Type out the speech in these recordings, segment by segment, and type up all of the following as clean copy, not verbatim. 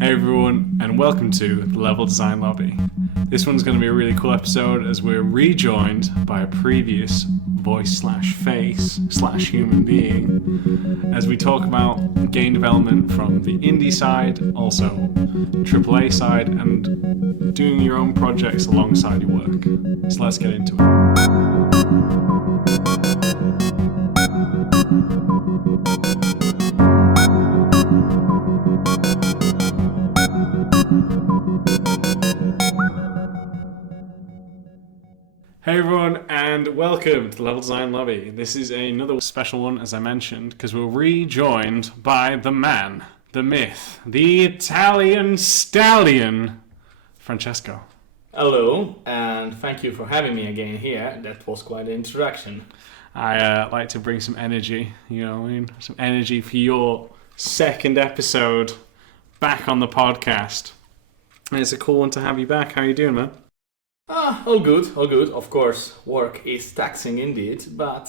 Hey everyone, and welcome to the Level Design Lobby. This one's going to be a really cool episode as we're rejoined by a previous voice/face/human being as we talk about game development from the indie side, also AAA side, and doing your own projects alongside your work. So let's get into it. Hey everyone, and welcome to the Level Design Lobby. This is another special one, as I mentioned, because we're rejoined by the man, the myth, the Italian stallion, Francesco. Hello, and thank you for having me again here. That was quite an introduction. I like to bring some energy, some energy for your second episode back on the podcast. And it's a cool one to have you back. How are you doing, man? All good, all good. Of course, work is taxing indeed, but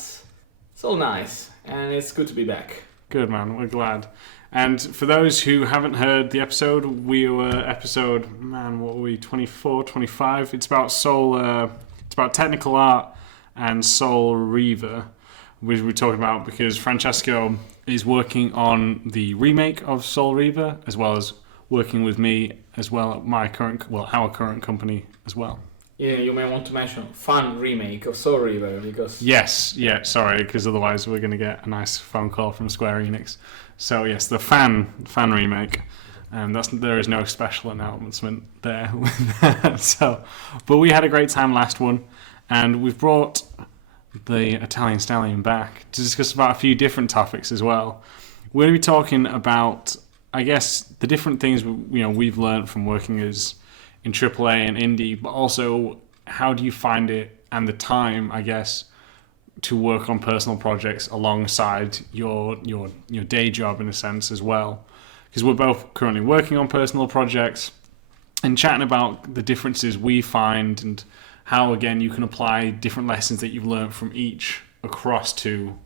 it's all nice, and it's good to be back. Good, man. We're glad. And for those who haven't heard the episode, we were episode, 24, 25? It's about it's about technical art and Soul Reaver, which we're talking about because Francesco is working on the remake of Soul Reaver, as well as working with me as well at our current company as well. Yeah, you may want to mention fun remake of Soul Reaver because... Yes, because otherwise we're going to get a nice phone call from Square Enix. So yes, the fan remake. There is no special announcement there with that. But we had a great time last one, and we've brought the Italian Stallion back to discuss about a few different topics as well. We're going to be talking about, I guess, the different things we've learned from working as in AAA and indie, but also how do you find it and the time, I guess, to work on personal projects alongside your day job in a sense as well. Because we're both currently working on personal projects and chatting about the differences we find and how, again, you can apply different lessons that you've learned from each across to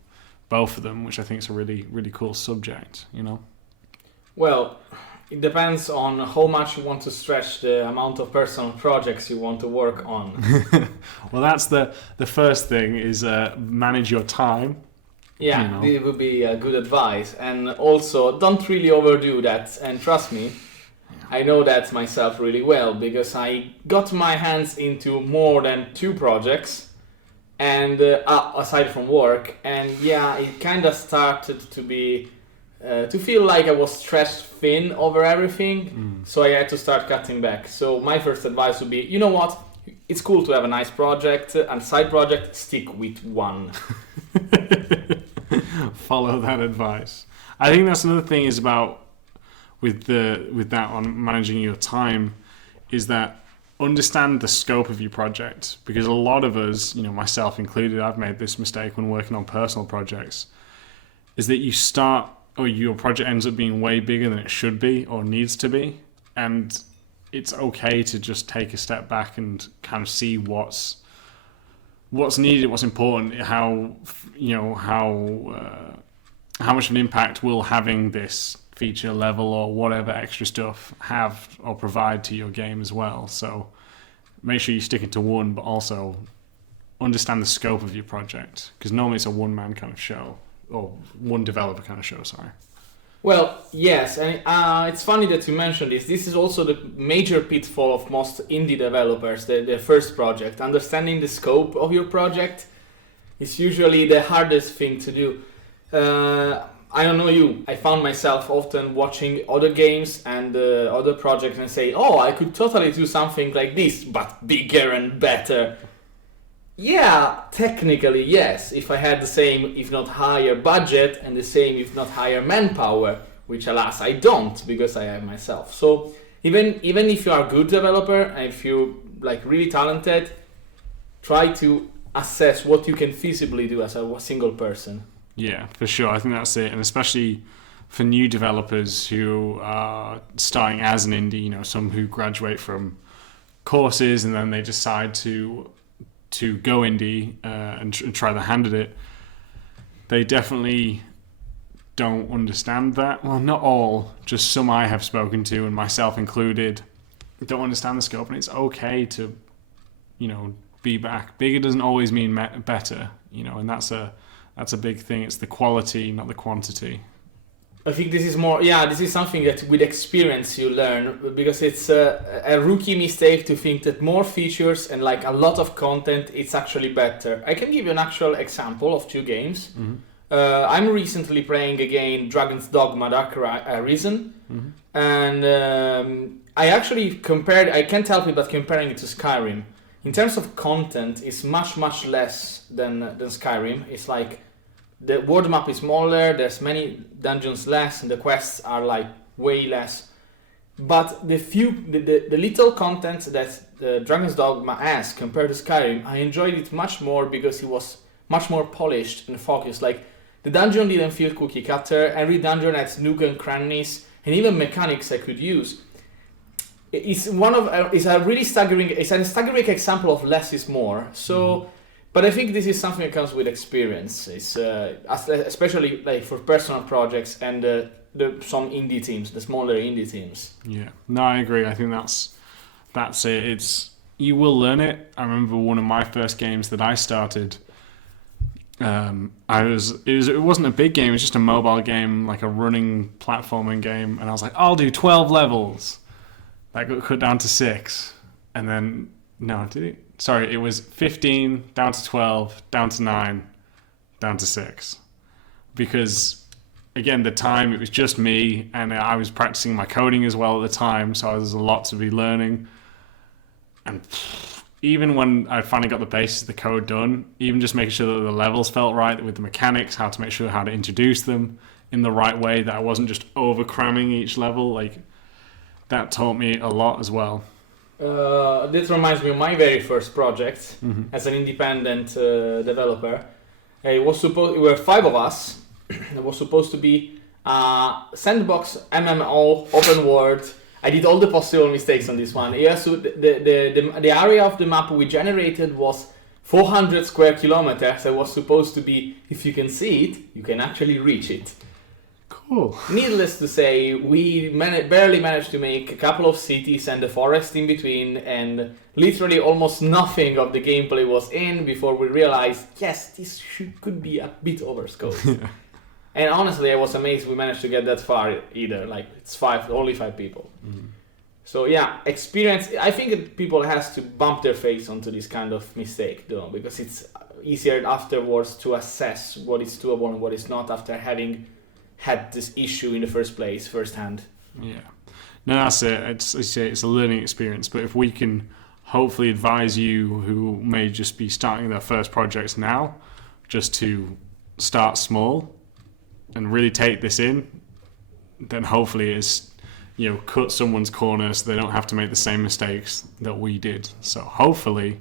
both of them, which I think is a really, really cool subject, Well, it depends on how much you want to stretch the amount of personal projects you want to work on. Well, that's the first thing is manage your time. Yeah, it would be a good advice. And also, don't really overdo that. And trust me, I know that myself really well because I got my hands into more than 2 projects and aside from work. And yeah, it kind of started to be... to feel like I was stretched thin over everything, so I had to start cutting back. So my first advice would be, you know what? It's cool to have a nice project and side project. Stick with one. Follow that advice. I think that's another thing is about with that on managing your time is that understand the scope of your project, because a lot of us, myself included, I've made this mistake when working on personal projects, is that you start or your project ends up being way bigger than it should be or needs to be, and it's okay to just take a step back and kind of see what's needed, what's important, how much of an impact will having this feature level or whatever extra stuff have or provide to your game as well. So make sure you stick it to one, but also understand the scope of your project, because normally it's a one-man kind of show. Or one developer kind of show, sorry. Well, yes, and it's funny that you mentioned this. This is also the major pitfall of most indie developers, their first project. Understanding the scope of your project is usually the hardest thing to do. I don't know you, I found myself often watching other games and other projects and say, I could totally do something like this, but bigger and better. Yeah, technically yes, if I had the same, if not higher budget and the same, if not higher manpower, which alas I don't because I have myself. So even if you are a good developer and if you're really talented, try to assess what you can feasibly do as a single person. Yeah, for sure. I think that's it. And especially for new developers who are starting as an indie, some who graduate from courses and then they decide to go indie and try the hand at it, they definitely don't understand that. Well, not all, just some I have spoken to, and myself included, don't understand the scope, and it's okay to, be back. Bigger doesn't always mean better, and that's a big thing. It's the quality, not the quantity. I think this is something that with experience you learn, because it's a rookie mistake to think that more features and like a lot of content, it's actually better. I can give you an actual example of 2 games. Mm-hmm. I'm recently playing again Dragon's Dogma Dark Arisen, and I actually I can't help it but comparing it to Skyrim. In terms of content, it's much less than Skyrim. It's like the world map is smaller, there's many dungeons less, and the quests are like way less. But the little content that Dragon's Dogma has compared to Skyrim, I enjoyed it much more because it was much more polished and focused. Like, the dungeon didn't feel cookie cutter. Every dungeon had nook and crannies, and even mechanics I could use. It's a really staggering example of less is more. So, but I think this is something that comes with experience. It's especially like for personal projects and some indie teams, the smaller indie teams. Yeah, no, I agree. I think that's it. You will learn it. I remember one of my first games that I started. It wasn't a big game. It was just a mobile game, like a running platforming game, and I was like, I'll do 12 levels. That got cut down to 6, and then it was 15 down to 12 down to 9 down to 6, because again the time, it was just me, and I was practicing my coding as well at the time, so there's a lot to be learning. And even when I finally got the basis of the code done, even just making sure that the levels felt right with the mechanics, how to introduce them in the right way, that I wasn't just over cramming each level, like that taught me a lot as well. This reminds me of my very first project as an independent developer. We were 5 of us. It was supposed to be sandbox MMO open world. I did all the possible mistakes on this one. Yeah, so the area of the map we generated was 400 square kilometers. It was supposed to be, if you can see it, you can actually reach it. Cool. Needless to say, we barely managed to make a couple of cities and the forest in between, and literally almost nothing of the gameplay was in before we realized, yes, this could be a bit overscoped. Yeah. And honestly, I was amazed we managed to get that far either. Like, it's only 5 people. So yeah, experience. I think people has to bump their face onto this kind of mistake, though, because it's easier afterwards to assess what is doable and what is not after having had this issue in the first place, firsthand. Yeah. No, that's it. It's a learning experience. But if we can hopefully advise you who may just be starting their first projects now, just to start small and really take this in, then hopefully it's, cut someone's corner so they don't have to make the same mistakes that we did. So hopefully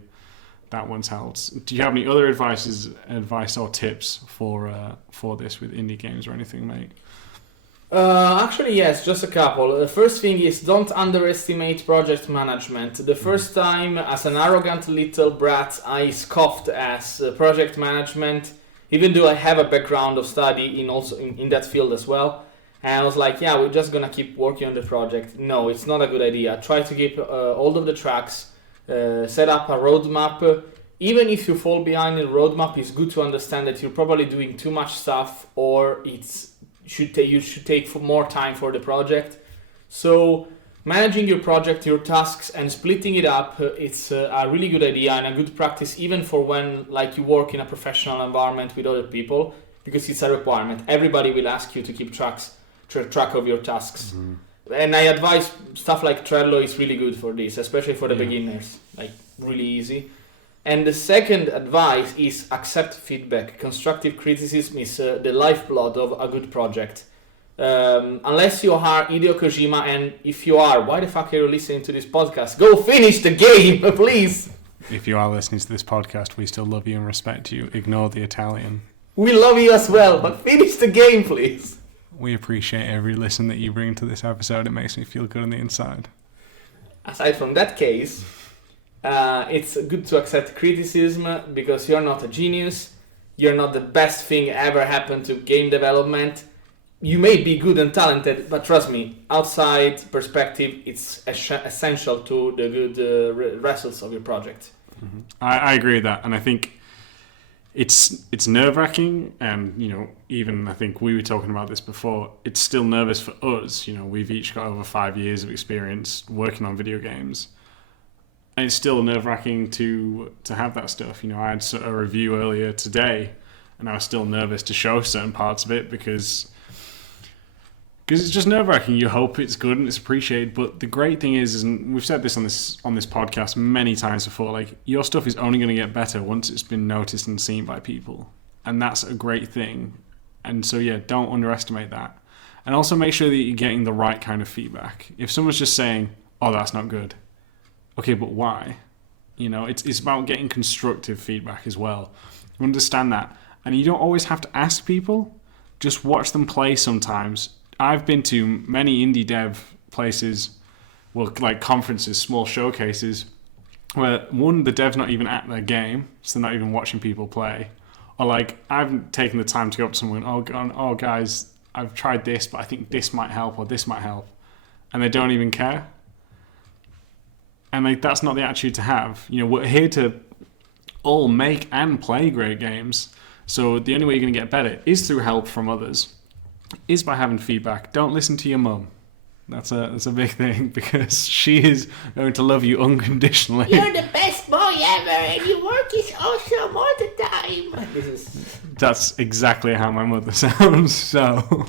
that one's helped. Do you have any other advice or tips for this with indie games or anything, mate? Actually, yes, just a couple. The first thing is, don't underestimate project management. The first time, as an arrogant little brat, I scoffed at project management, even though I have a background of study in that field as well. And I was like, yeah, we're just gonna keep working on the project. No, it's not a good idea. Try to keep all of the tracks, set up a roadmap. Even if you fall behind in the roadmap, it's good to understand that you're probably doing too much stuff, or you should take more time for the project. So managing your project, your tasks, and splitting it up, it's a really good idea and a good practice, even for when you work in a professional environment with other people, because it's a requirement. Everybody will ask you to keep track of your tasks. And I advise stuff like Trello is really good for this, especially for the beginners, really easy. And the second advice is accept feedback. Constructive criticism is the lifeblood of a good project. Unless you are Hideo Kojima, and if you are, why the fuck are you listening to this podcast? Go finish the game, please! If you are listening to this podcast, we still love you and respect you. Ignore the Italian. We love you as well, but finish the game, please! We appreciate every listen that you bring to this episode. It makes me feel good on the inside. Aside from that case, it's good to accept criticism, because you're not a genius. You're not the best thing ever happened to game development. you may be good and talented, but trust me, outside perspective, it's essential to the good results of your project. Mm-hmm. I agree with that, and I think it's nerve-wracking, and even I think we were talking about this before. It's still nervous for us. We've each got over 5 years of experience working on video games, and it's still nerve-wracking to have that stuff. I had a review earlier today, and I was still nervous to show certain parts of it because it's just nerve-wracking. You hope it's good and it's appreciated, but the great thing is, and we've said this on this podcast many times before, like, your stuff is only going to get better once it's been noticed and seen by people, and that's a great thing. And so don't underestimate that, and also make sure that you're getting the right kind of feedback. If someone's just saying, "Oh, that's not good," okay, but why? It's about getting constructive feedback as well. You understand that, and you don't always have to ask people. Just watch them play sometimes. I've been to many indie dev places, like conferences, small showcases, where the dev's not even at their game, so they're not even watching people play. Or like, I've taken the time to go up to someone, oh guys, I've tried this, but I think this might help, or this might help. And they don't even care. And like, that's not the attitude to have. We're here to all make and play great games. So the only way you're going to get better is through help from others, is by having feedback. Don't listen to your mum. That's a big thing, because she is going to love you unconditionally. You're the best boy ever, and your work is awesome all the time. That's exactly how my mother sounds. So,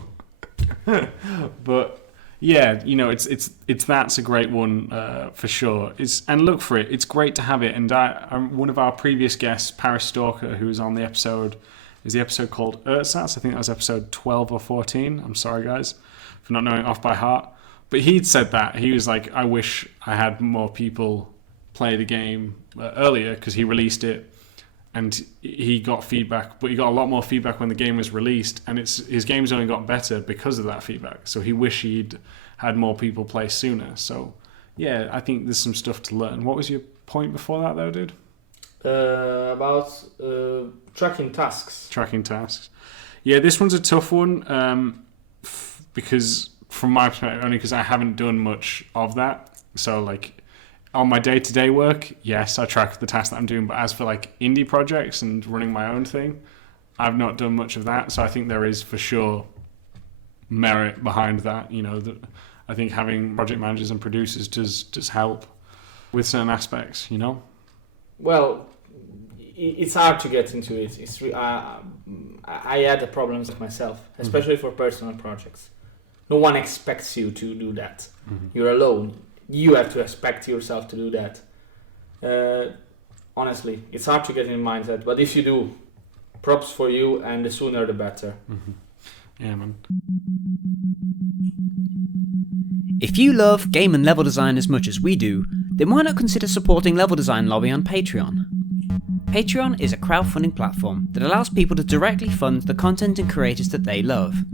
but it's that's a great one for sure. And look for it. It's great to have it. And one of our previous guests, Paris Stalker, who was on the episode, is the episode called Ersatz. I think that was episode 12 or 14. I'm sorry, guys, for not knowing it off by heart. But he'd said that. He was like, I wish I had more people play the game earlier, because he released it and he got feedback. But he got a lot more feedback when the game was released, and his game's only got better because of that feedback. So he wished he'd had more people play sooner. So, I think there's some stuff to learn. What was your point before that, though, dude? About tracking tasks. Yeah, this one's a tough one because from my perspective, only because I haven't done much of that. So like on my day-to-day work, yes, I track the tasks that I'm doing. But as for like indie projects and running my own thing, I've not done much of that. So I think there is for sure merit behind that. I think having project managers and producers does help with certain aspects. Well, it's hard to get into it. I had the problems with myself, especially for personal projects. No one expects you to do that. Mm-hmm. You're alone. You have to expect yourself to do that. Honestly, it's hard to get in mindset, but if you do, props for you, and the sooner the better. Mm-hmm. Yeah, man. If you love game and level design as much as we do, then why not consider supporting Level Design Lobby on Patreon? Patreon is a crowdfunding platform that allows people to directly fund the content and creators that they love.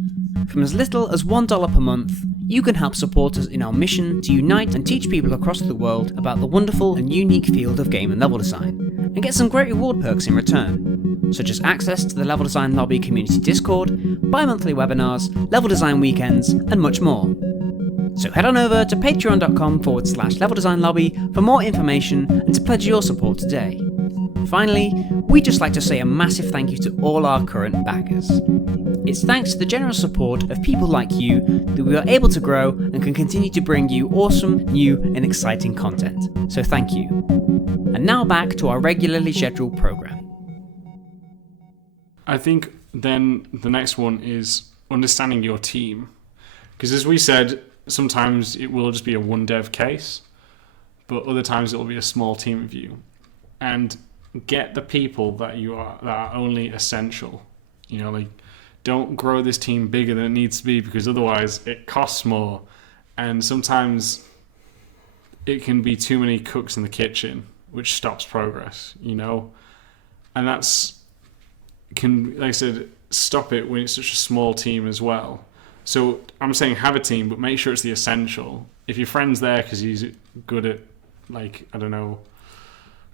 From as little as $1 per month, you can help support us in our mission to unite and teach people across the world about the wonderful and unique field of game and level design, and get some great reward perks in return, such as access to the Level Design Lobby community Discord, bi-monthly webinars, level design weekends, and much more. So head on over to patreon.com/Level Design Lobby for more information and to pledge your support today. Finally, we'd just like to say a massive thank you to all our current backers. It's thanks to the generous support of people like you that we are able to grow and can continue to bring you awesome, new and exciting content. So thank you. And now back to our regularly scheduled program. I think then the next one is understanding your team. Because as we said, sometimes it will just be a one dev case, but other times it will be a small team of you. And get the people that are only essential. Don't grow this team bigger than it needs to be, because otherwise it costs more, and sometimes it can be too many cooks in the kitchen, which stops progress. And like I said, stop it when it's such a small team as well. So I'm saying have a team, but make sure it's the essential. If your friend's there because he's good at, like, I don't know,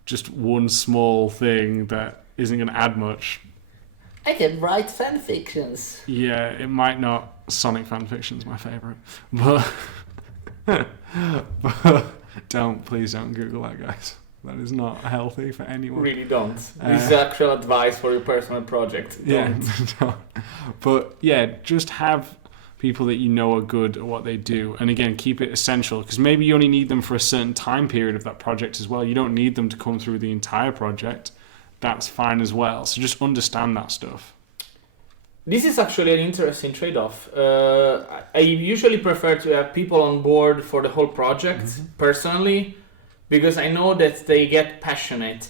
just one small thing that isn't going to add much, I can write fan fictions. Yeah, it might not. Sonic fanfiction's my favourite, but please don't Google that, guys. That is not healthy for anyone. Really don't. This is actual advice for your personal project. Don't. Yeah, but yeah, just have people that you know are good at what they do, and again, keep it essential, because maybe you only need them for a certain time period of that project as well. You don't need them to come through the entire project. That's fine as well. So just understand that stuff. This is actually an interesting trade-off. I usually prefer to have people on board for the whole project, personally, because I know that they get passionate.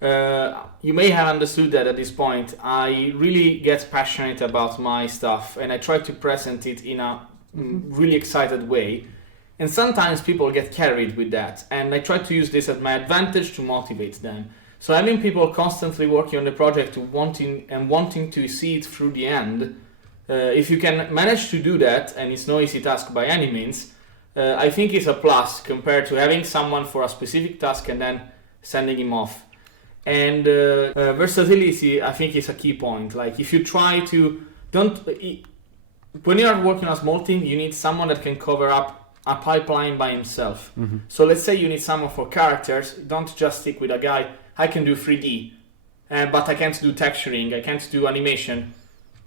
You may have understood that at this point. I really get passionate about my stuff, and I try to present it in a really excited way. And sometimes people get carried with that, and I try to use this as my advantage to motivate them. So having people constantly working on the project, wanting to see it through the end, if you can manage to do that, and it's no easy task by any means, I think it's a plus compared to having someone for a specific task and then sending him off. And versatility, I think, is a key point. Like, if you try to when you are working on a small team, you need someone that can cover up a pipeline by himself. So let's say you need someone for characters. Don't just stick with a guy. I can do 3D, but I can't do texturing. I can't do animation.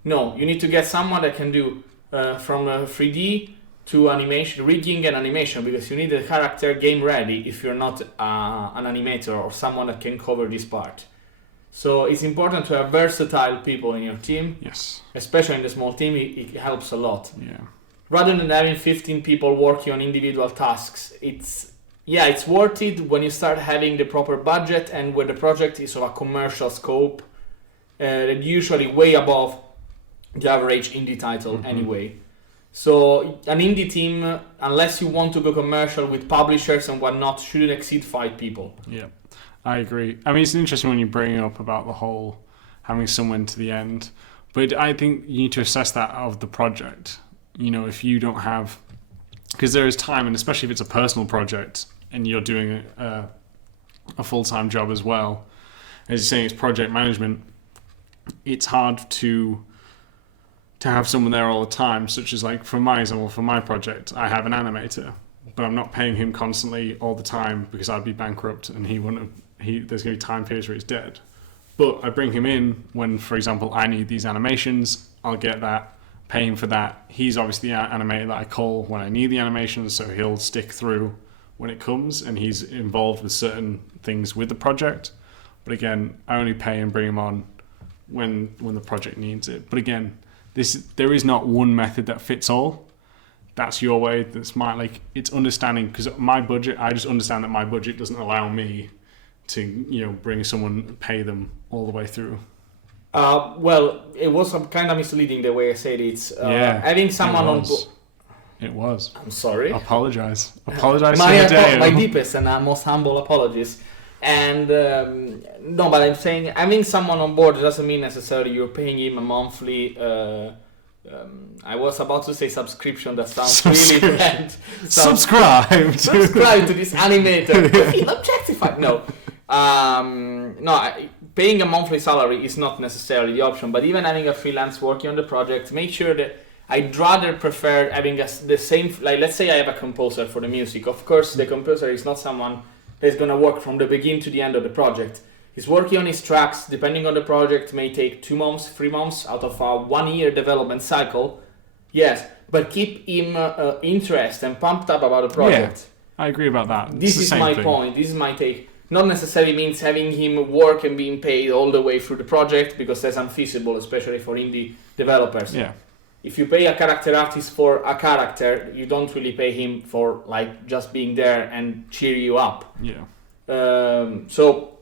No, you need to get someone that can do from 3D to animation, rigging and animation, because you need the character game ready if you're not an animator or someone that can cover this part. So it's important to have versatile people in your team. Yes. Especially in the small team, it helps a lot. Yeah. Rather than having 15 people working on individual tasks, it's worth it when you start having the proper budget and where the project is of a commercial scope, usually way above the average indie title anyway. So an indie team, unless you want to go commercial with publishers and whatnot, shouldn't exceed 5 people. Yeah, I agree. I mean, it's interesting when you bring up about the whole having someone to the end, but I think you need to assess that of the project. You know, if you don't have, because there is time, and especially if it's a personal project and you're doing a full-time job as well, as you're saying, it's project management, it's hard to have someone there all the time, such as, like, for my example, for my project, I have an animator, but I'm not paying him constantly all the time because I'd be bankrupt and there's going to be time periods where he's dead. But I bring him in when, for example, I need these animations, I'll get that, pay him for that. He's obviously the animator that I call when I need the animations, so he'll stick through when it comes, and he's involved with certain things with the project. But again, I only pay and bring him on when the project needs it. But again, there is not one method that fits all. That's your way. That's my, like, it's understanding, because my budget, I just understand that my budget doesn't allow me to, you know, bring someone, pay them all the way through. Well, it was kind of misleading the way I said it. Having someone on board. It was. I'm sorry. Apologize to my deepest and most humble apologies. And no, but I'm saying having someone on board doesn't mean necessarily you're paying him a monthly. I was about to say subscription. That sounds really bad. Subscribe to this animator. I feel objectified. No, paying a monthly salary is not necessarily the option. But even having a freelance working on the project, make sure that I'd rather prefer having the same. Like, let's say I have a composer for the music. Of course, the composer is not someone that's going to work from the beginning to the end of the project. He's working on his tracks, depending on the project, may take 2 months, 3 months out of a 1 year development cycle. Yes, but keep him interested and pumped up about the project. Yeah, I agree about that. This is my point. This is my take. Not necessarily means having him work and being paid all the way through the project, because that's unfeasible, especially for indie developers. Yeah. If you pay a character artist for a character, you don't really pay him for, like, just being there and cheer you up. Yeah. So,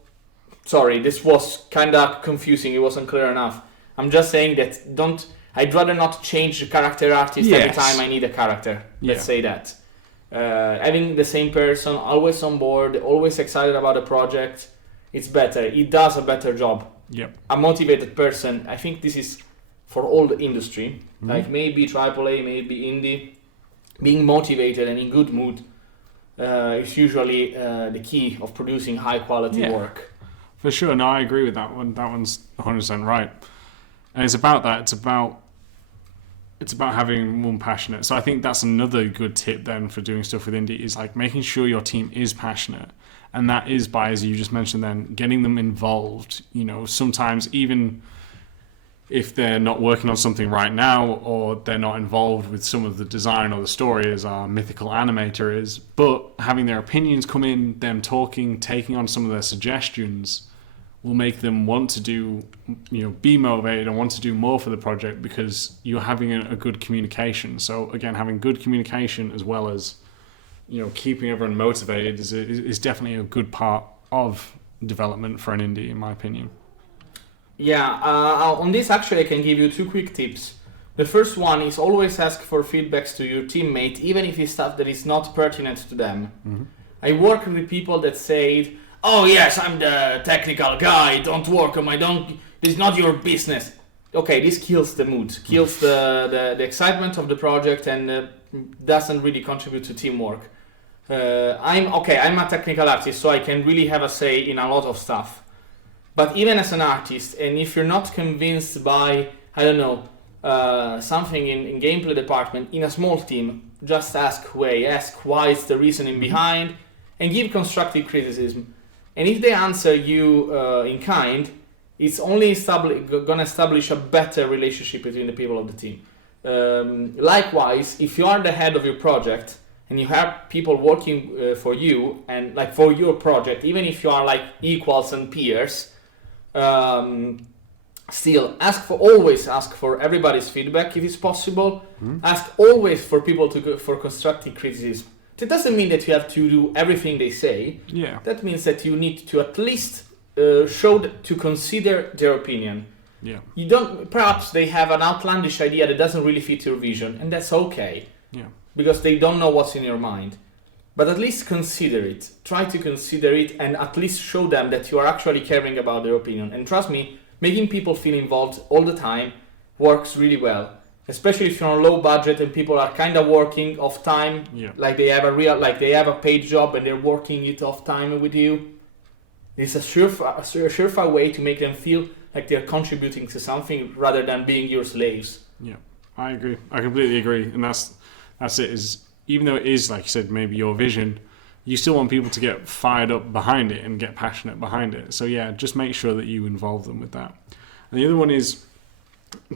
sorry, this was kind of confusing. It wasn't clear enough. I'm just saying that I'd rather not change the character artist every time I need a character. Let's say that. Having the same person, always on board, always excited about the project, it's better. It does a better job. Yep. A motivated person, I think this is for all the industry, like maybe AAA, maybe indie, being motivated and in good mood is usually the key of producing high quality work. For sure, no, I agree with that one. That one's 100% right. And it's about that. It's about having one passionate. So I think that's another good tip then for doing stuff with indie is like making sure your team is passionate. And that is by, as you just mentioned then, getting them involved. You know, sometimes even if they're not working on something right now or they're not involved with some of the design or the story as our mythical animator is, but having their opinions come in, them talking, taking on some of their suggestions will make them want to do, you know, be motivated and want to do more for the project because you're having a good communication. So again, having good communication as well as, you know, keeping everyone motivated is definitely a good part of development for an indie, in my opinion. Yeah, on this actually I can give you 2 quick tips. The first one is always ask for feedbacks to your teammate, even if it's stuff that is not pertinent to them. Mm-hmm. I work with people that say, "Oh yes, I'm the technical guy. Don't work on my It's not your business." Okay, this kills the mood, kills the excitement of the project, and doesn't really contribute to teamwork. I'm a technical artist, so I can really have a say in a lot of stuff. But even as an artist, and if you're not convinced by, I don't know, something in gameplay department in a small team, just ask why is the reasoning behind, and give constructive criticism. And if they answer you in kind, it's only gonna establish a better relationship between the people of the team. Likewise, if you are the head of your project and you have people working for you and like for your project, even if you are like equals and peers, still always ask for everybody's feedback if it's possible. Ask always for people for constructive criticism. That doesn't mean that you have to do everything they say. Yeah. That means that you need to at least to consider their opinion. Yeah. You don't. Perhaps they have an outlandish idea that doesn't really fit your vision, and that's okay. Yeah. Because they don't know what's in your mind. But at least consider it. Try to consider it, and at least show them that you are actually caring about their opinion. And trust me, making people feel involved all the time works really well. Especially if you're on low budget and people are kind of working off time, like they have a paid job and they're working it off time with you. It's a surefire way to make them feel like they're contributing to something rather than being your slaves. Yeah, I agree. I completely agree, and that's it. Is even though it is, like you said, maybe your vision, you still want people to get fired up behind it and get passionate behind it. So yeah, just make sure that you involve them with that. And the other one is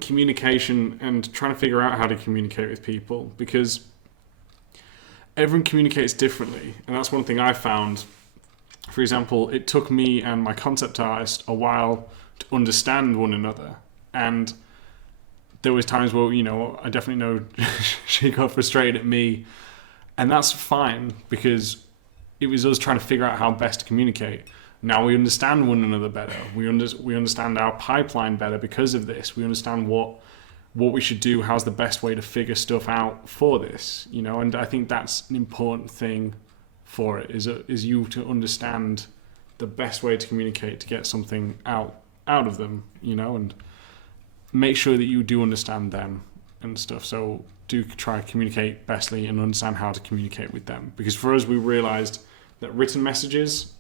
communication and trying to figure out how to communicate with people, because everyone communicates differently, and that's one thing I found. For example, it took me and my concept artist a while to understand one another, and there was times where, you know, I definitely know she got frustrated at me, and that's fine because it was us trying to figure out how best to communicate. Now we understand one another better. We understand our pipeline better because of this. We understand what we should do. How's the best way to figure stuff out for this? You know, and I think that's an important thing for it. Is you to understand the best way to communicate to get something out of them. You know, and make sure that you do understand them and stuff. So do try to communicate bestly and understand how to communicate with them. Because for us, we realized that written messages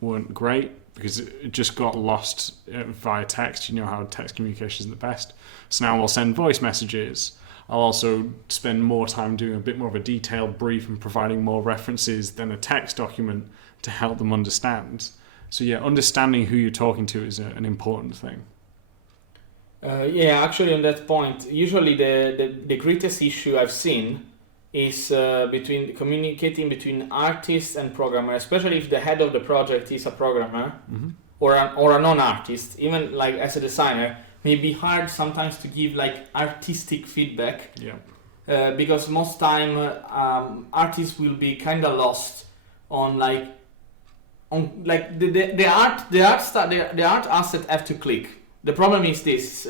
weren't great because it just got lost via text. You know how text communication isn't the best. So now I'll send voice messages. I'll also spend more time doing a bit more of a detailed brief and providing more references than a text document to help them understand. So yeah, understanding who you're talking to is an important thing. Actually on that point, usually the greatest issue I've seen is between communicating between artists and programmer, especially if the head of the project is a programmer or a non-artist. Even like as a designer, may be hard sometimes to give like artistic feedback. Because most time artists will be kind of lost on the art asset have to click. The problem is this: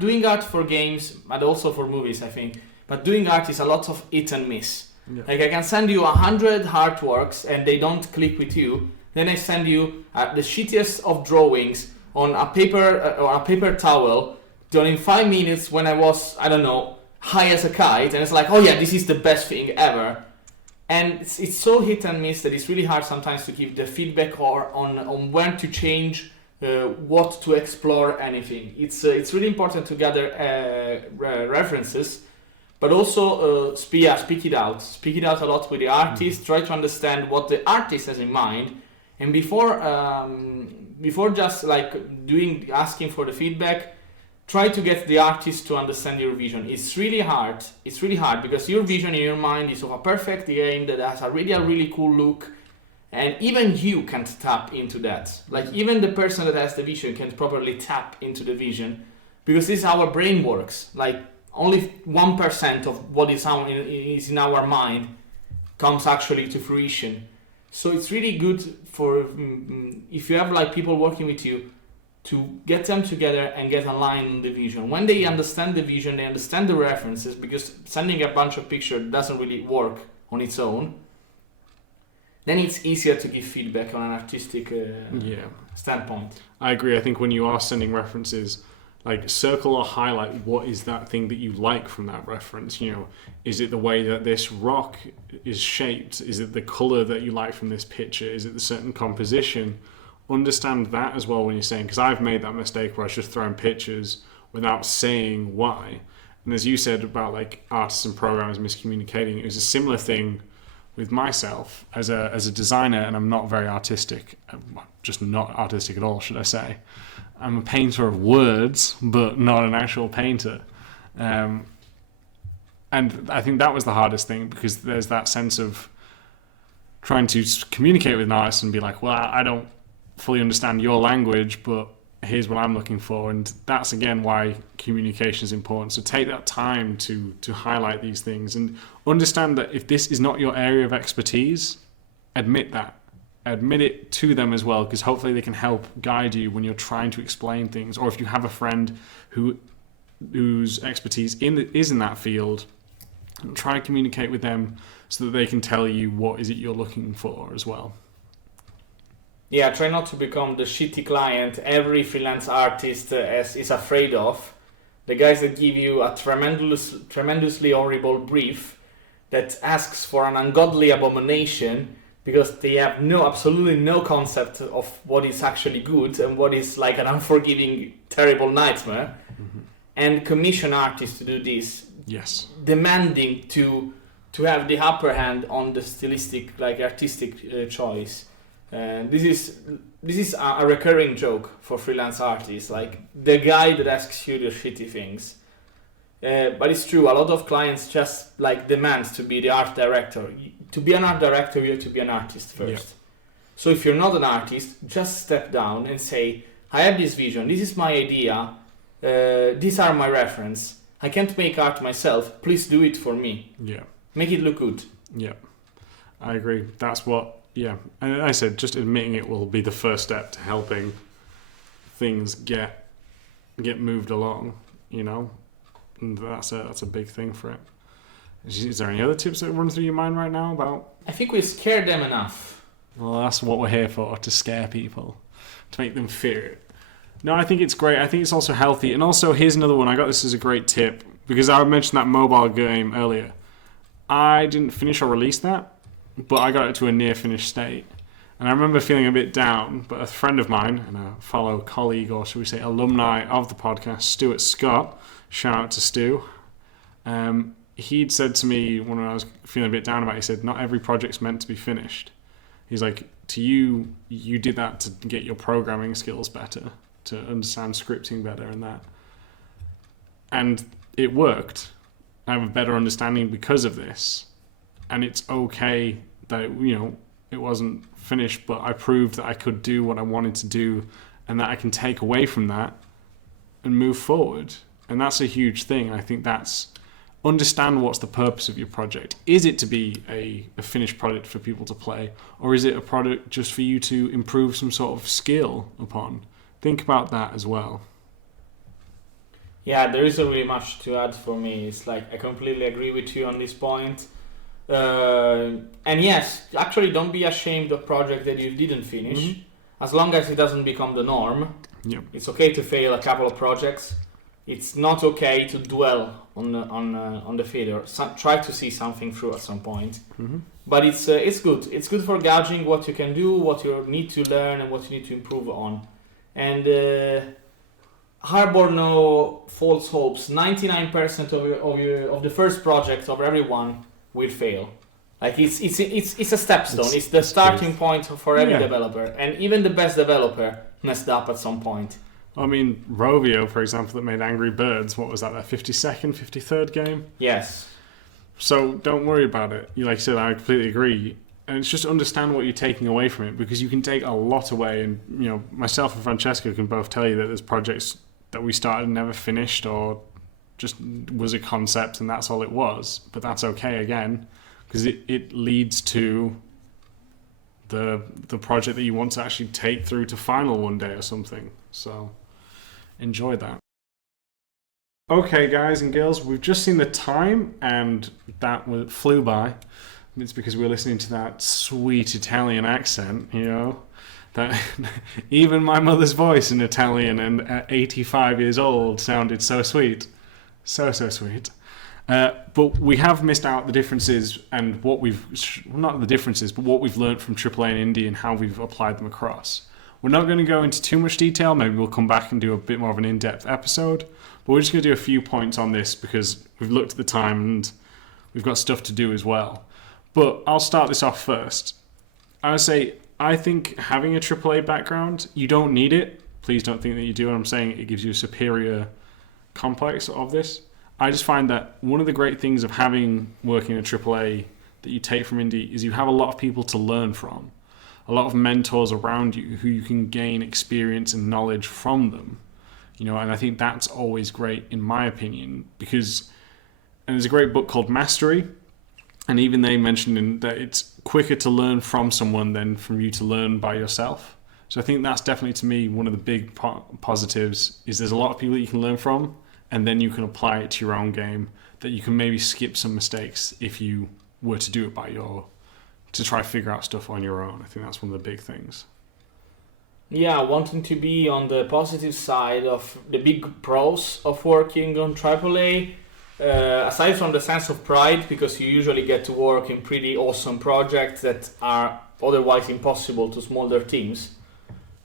doing art for games, but also for movies, I think. But doing art is a lot of hit and miss. Like I can send you 100 artworks and they don't click with you. Then I send you the shittiest of drawings on a paper towel done in 5 minutes when I was, I don't know, high as a kite. And it's like, oh yeah, this is the best thing ever. And it's so hit and miss that it's really hard sometimes to give the feedback or on when to change what to explore, anything. It's really important to gather references, but also speak it out. Speak it out a lot with the artist. Try to understand what the artist has in mind, and before just like asking for the feedback, try to get the artist to understand your vision. It's really hard. It's really hard because your vision in your mind is of a perfect game that has a really cool look. And even you can't tap into that. Like even the person that has the vision can't properly tap into the vision, because this is how our brain works. Like only 1% of what is in our mind comes actually to fruition. So it's really good for if you have like people working with you, to get them together and get aligned on the vision. When they understand the vision, they understand the references, because sending a bunch of pictures doesn't really work on its own. Then it's easier to give feedback on an artistic standpoint. I agree. I think when you are sending references, like circle or highlight what is that thing that you like from that reference. You know, is it the way that this rock is shaped? Is it the color that you like from this picture? Is it the certain composition? Understand that as well when you're saying, because I've made that mistake where I was just throwing pictures without saying why. And as you said about like artists and programmers miscommunicating, it was a similar thing with myself as a designer, and I'm not very artistic, just not artistic at all, should I say. I'm a painter of words, but not an actual painter. And I think that was the hardest thing, because there's that sense of trying to communicate with an artist and be like, well, I don't fully understand your language, but here's what I'm looking for. And that's again why communication is important. So take that time to highlight these things and understand that if this is not your area of expertise, admit it to them as well, because hopefully they can help guide you when you're trying to explain things. Or if you have a friend whose expertise is in that field, try to communicate with them so that they can tell you what is it you're looking for as well. Yeah, try not to become the shitty client every freelance artist is afraid of. The guys that give you a tremendously horrible brief that asks for an ungodly abomination because they have absolutely no concept of what is actually good and what is like an unforgiving, terrible nightmare. Mm-hmm. And commission artists to do this. Yes. Demanding to have the upper hand on the stylistic, like artistic choice. This is a recurring joke for freelance artists, like the guy that asks you the shitty things. But it's true, a lot of clients just like demand to be the art director. To be an art director, you have to be an artist first. Yeah. So if you're not an artist, just step down and say, I have this vision, this is my idea, these are my reference. I can't make art myself, please do it for me. Yeah. Make it look good. Yeah, I agree. That's what... Yeah, and I said just admitting it will be the first step to helping things get moved along, you know, and that's a big thing for it. Is there any other tips that run through your mind right now about? I think we scared them enough. Well, that's what we're here for, to scare people, to make them fear it. No, I think it's great. I think it's also healthy. And also, here's another one. I got this as a great tip, because I mentioned that mobile game earlier. I didn't finish or release that, but I got it to a near finished state. And I remember feeling a bit down, but a friend of mine and a fellow colleague, or should we say alumni of the podcast, Stuart Scott, shout out to Stu, he'd said to me when I was feeling a bit down about it, he said, not every project's meant to be finished. He's like, to you did that to get your programming skills better, to understand scripting better and that. And it worked. I have a better understanding because of this. And it's okay that it wasn't finished, but I proved that I could do what I wanted to do, and that I can take away from that and move forward. And that's a huge thing. I think that's understand what's the purpose of your project. Is it to be a finished product for people to play, or is it a product just for you to improve some sort of skill upon? Think about that as well. Yeah, there isn't really much to add for me. It's like I completely agree with you on this point. And yes, actually don't be ashamed of project that you didn't finish, mm-hmm. as long as it doesn't become the norm. Yep. It's okay to fail a couple of projects. It's not okay to dwell on the failure. Try to see something through at some point. Mm-hmm. But it's good. It's good for gauging what you can do, what you need to learn, and what you need to improve on. and harbor no false hopes. 99% of the first project of everyone will fail. Like it's a stepstone. It's the starting point for every developer, and even the best developer messed up at some point. I mean, Rovio, for example, that made Angry Birds, what was that, their 52nd, 53rd game? Yes. So don't worry about it. Like I said, I completely agree. And it's just understand what you're taking away from it, because you can take a lot away. And, you know, myself and Francesco can both tell you that there's projects that we started and never finished, or just was a concept and that's all it was. But that's okay, again, because it leads to the project that you want to actually take through to final one day or something. So enjoy that. Okay, guys and girls, we've just seen the time, and that flew by. It's because we're listening to that sweet Italian accent, you know, that even my mother's voice in Italian and at 85 years old sounded so sweet. So sweet. But we have missed out the differences and what not the differences, but what we've learned from AAA and Indie and how we've applied them across. We're not going to go into too much detail. Maybe we'll come back and do a bit more of an in-depth episode. But we're just going to do a few points on this because we've looked at the time and we've got stuff to do as well. But I'll start this off first. I would say, I think having a AAA background, you don't need it. Please don't think that you do. I'm saying it gives you a superior complex of this. I just find that one of the great things of working at AAA that you take from Indie is you have a lot of people to learn from. A lot of mentors around you who you can gain experience and knowledge from them. You know, and I think that's always great in my opinion, because, and there's a great book called Mastery, and even they mentioned that it's quicker to learn from someone than from you to learn by yourself. So I think that's definitely, to me, one of the big positives is there's a lot of people that you can learn from, and then you can apply it to your own game, that you can maybe skip some mistakes if you were to do it to try to figure out stuff on your own. I think that's one of the big things. Yeah, wanting to be on the positive side of the big pros of working on AAA, aside from the sense of pride, because you usually get to work in pretty awesome projects that are otherwise impossible to smaller teams.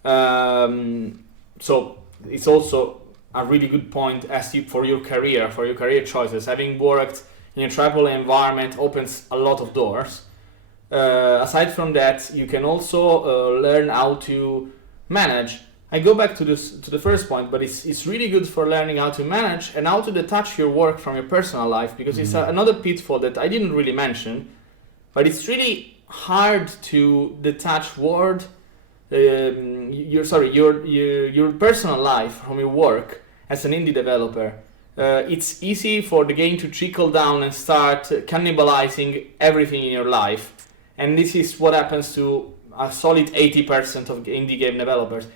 So it's also a really good point for your career choices. Having worked in a AAA environment opens a lot of doors. Aside from that, you can also learn how to manage. I go back to the first point, but it's really good for learning how to manage and how to detach your work from your personal life, because it's another pitfall that I didn't really mention, but it's really hard to detach your personal life from your work as an indie developer. It's easy for the game to trickle down and start cannibalizing everything in your life, and this is what happens to a solid 80% of indie game developers.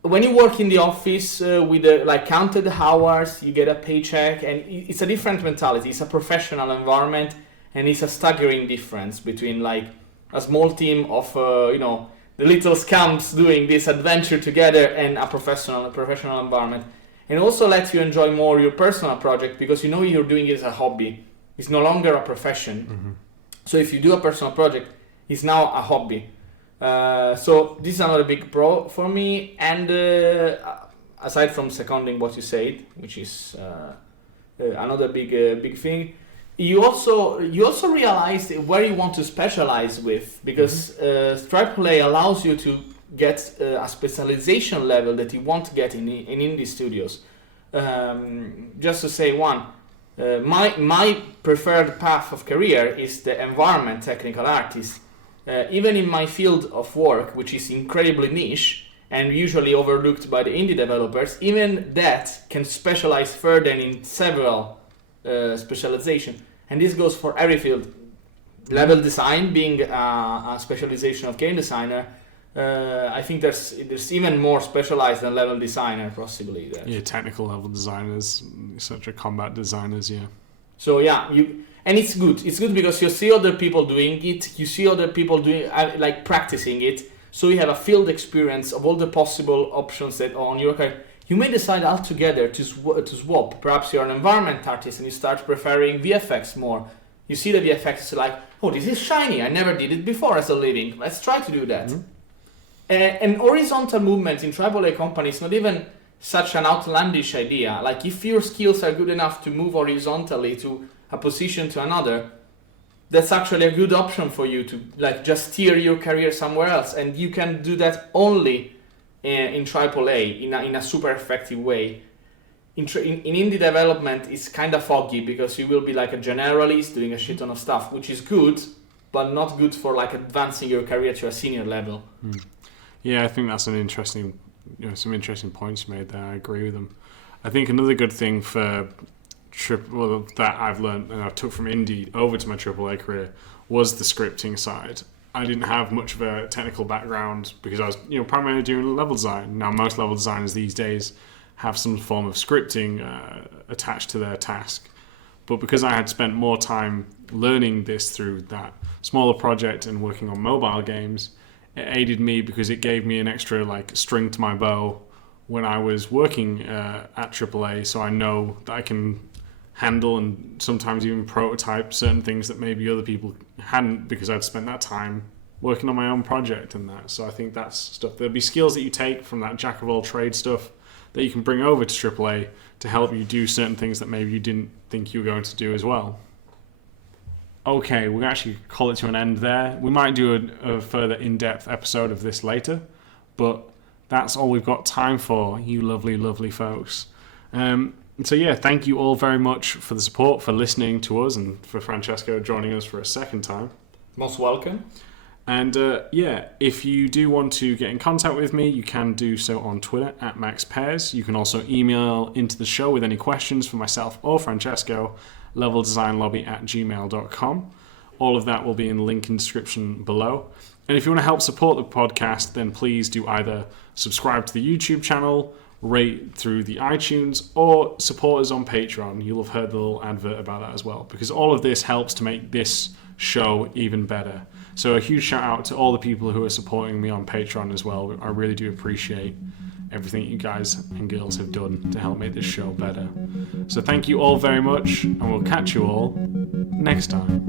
When you work in the office with counted hours, you get a paycheck, and it's a different mentality. It's a professional environment, and it's a staggering difference between like a small team of the little scamps doing this adventure together and a professional environment. And also lets you enjoy more your personal project, because you know you're doing it as a hobby. It's no longer a profession. Mm-hmm. So if you do a personal project, it's now a hobby. So this is another big pro for me, and aside from seconding what you said, which is another big thing, you also realize where you want to specialize with, because AAA allows you to get a specialization level that you won't get in indie studios. Just to say one, my preferred path of career is the environment technical artist. Even in my field of work, which is incredibly niche and usually overlooked by the indie developers, even that can specialize further in several specialization. And this goes for every field. Level design being a specialization of game designer, I think there's even more specialized than level designer possibly. Yeah, technical level designers, such a combat designers, yeah. So yeah, and it's good. It's good because you see other people doing it. You see other people doing practicing it. So you have a field experience of all the possible options that are on your career. You may decide altogether to swap. Perhaps you're an environment artist and you start preferring VFX more. You see the VFX like, oh, this is shiny. I never did it before as a living. Let's try to do that. Mm-hmm. And horizontal movement in AAA companies not even such an outlandish idea. Like if your skills are good enough to move horizontally to a position to another, that's actually a good option for you to like just steer your career somewhere else, and you can do that only in AAA in a super effective way. In indie development, it's kind of foggy because you will be like a generalist doing a shit ton of stuff, which is good, but not good for like advancing your career to a senior level. Yeah, I think that's an interesting, some interesting points made there. I agree with them. I think another good thing for that I've learned and I took from indie over to my AAA career was the scripting side. I didn't have much of a technical background because I was, primarily doing level design. Now, most level designers these days have some form of scripting attached to their task. But because I had spent more time learning this through that smaller project and working on mobile games, it aided me because it gave me an extra string to my bow when I was working at AAA, so I know that I can handle and sometimes even prototype certain things that maybe other people hadn't because I'd spent that time working on my own project and that. So I think that's stuff. There'll be skills that you take from that jack of all trades stuff that you can bring over to AAA to help you do certain things that maybe you didn't think you were going to do as well. Okay, we'll actually call it to an end there. We might do a further in-depth episode of this later, but that's all we've got time for, you lovely, lovely folks. So yeah, thank you all very much for the support, for listening to us, and for Francesco joining us for a second time. Most welcome. And if you do want to get in contact with me, you can do so on Twitter at MaxPairs. You can also email into the show with any questions for myself or Francesco, leveldesignlobby@gmail.com. All of that will be in the link in the description below. And if you want to help support the podcast, then please do either subscribe to the YouTube channel, rate through the iTunes, or support us on Patreon. You'll have heard the little advert about that as well, because all of this helps to make this show even better. So a huge shout out to all the people who are supporting me on Patreon as well. I really do appreciate everything you guys and girls have done to help make this show better. So thank you all very much, and we'll catch you all next time.